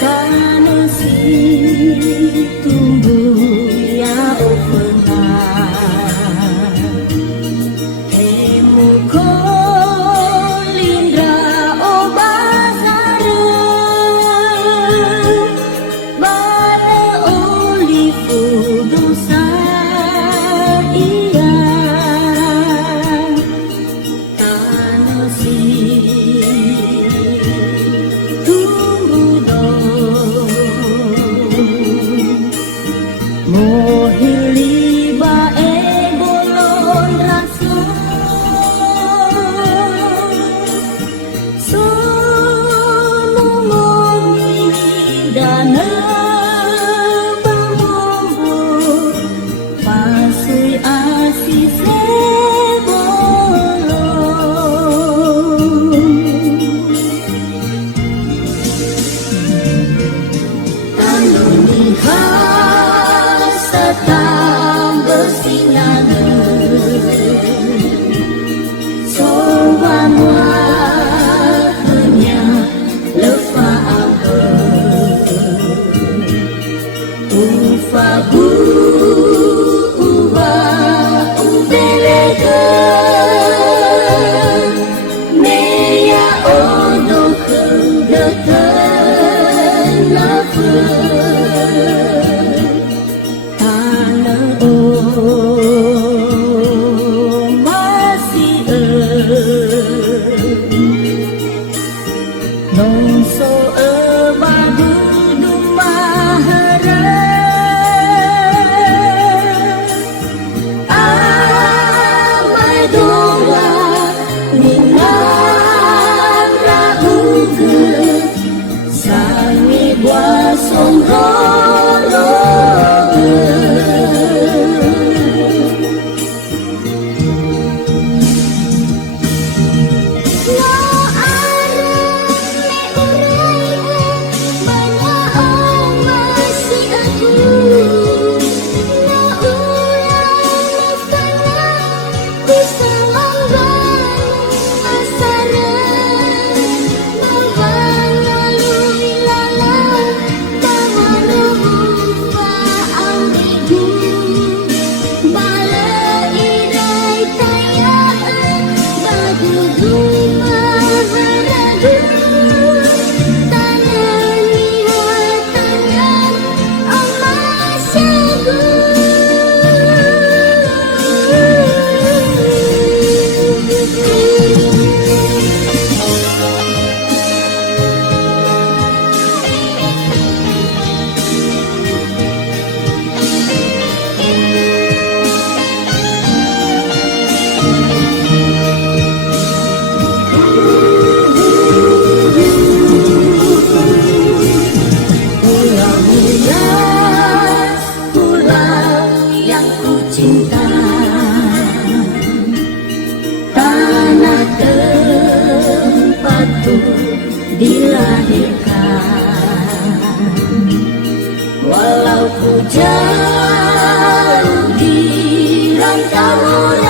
Karena si tumbuh ya pernah emuko lindra obazare bana olifu dosa iya karena si mohili bae bolon rasa somongi dana bambu pasui asise bolon tanuniha datang bersinar sowan waktunya lefa apa ufabu uba ubelega meya ono kedekan lafa nongso ebadu dumahara amai donga ningan rabuge sangi buasong cinta tanah tempatku dilahirkan walau ku jauh di rantauan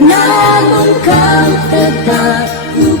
namun kau tetap ku